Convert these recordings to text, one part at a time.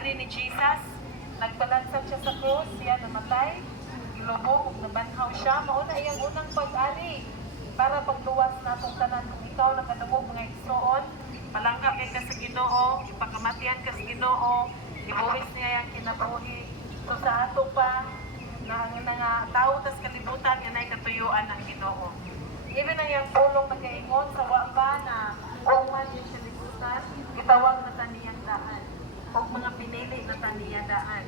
pag-ari ni Jesus, nagpalansag siya sa cross, siya namatay, ilubog, nabanhaw siya, mauna iyang unang pag-ari para pagluwas na itong tanan. Kung ikaw nakadungog mga igsoon, palangga kay ka sa Ginoo, ipakamatian ka sa Ginoo, ibuwis niya yung kinabuhi. So sa ato pa, nga tao tas kalibutan, yan ay katuyuan ng Ginoo. Even ang yung pulong nagaingon sa wapa na kung man yung sa libutan, itawag na taniyang daan. O mga pinili na taniyang daan.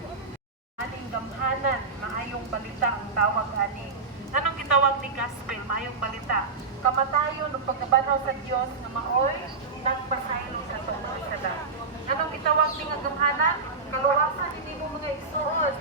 Aning gamhanan, maayong balita ang tawag ani. Anong gitawag ni gospel, maayong balita? Kamatayon o pagkabanaw sa Diyos na maoy, nagpasaylo sa itong mga sala. Anong gitawag ni nga gamhanan? Kaluwasan hindi mo mga igsuon.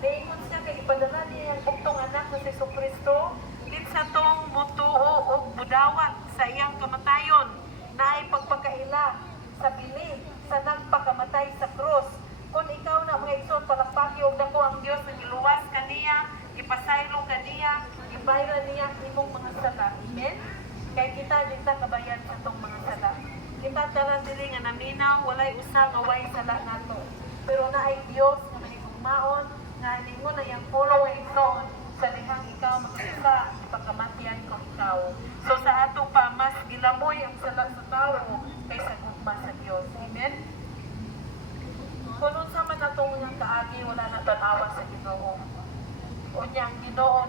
Naingon siya kay ipadala niya ang buktong anak na si Jesucristo, din sa tong mutuo o budawat sa iyang kamatayon na ay pagpakaila sa bili sa nagpakamatay sa krus. Kung ikaw na mga igsoon, palakpaki og dako ang Dios na giluwas kaniya, ipasaylo kaniya, ibayra niya imong mga sala. Amen? Kay kita din ta kabayan sa tong mga sala. Kita tanan dili nga naminaw, walay usa nga way sala nato. Pero naay Dios nga mahigugmaon nga nimo na yang follow igsoon sa dihang ikaw magkita, ipagkamatian ko ikaw. So sa ato pa, mas gilamoy ang sala sa tao kaysa gugma sa Dios. Amen? Kung sa man natong mga kaagi, wala na tanawa sa Ginoo. O niyang Ginoo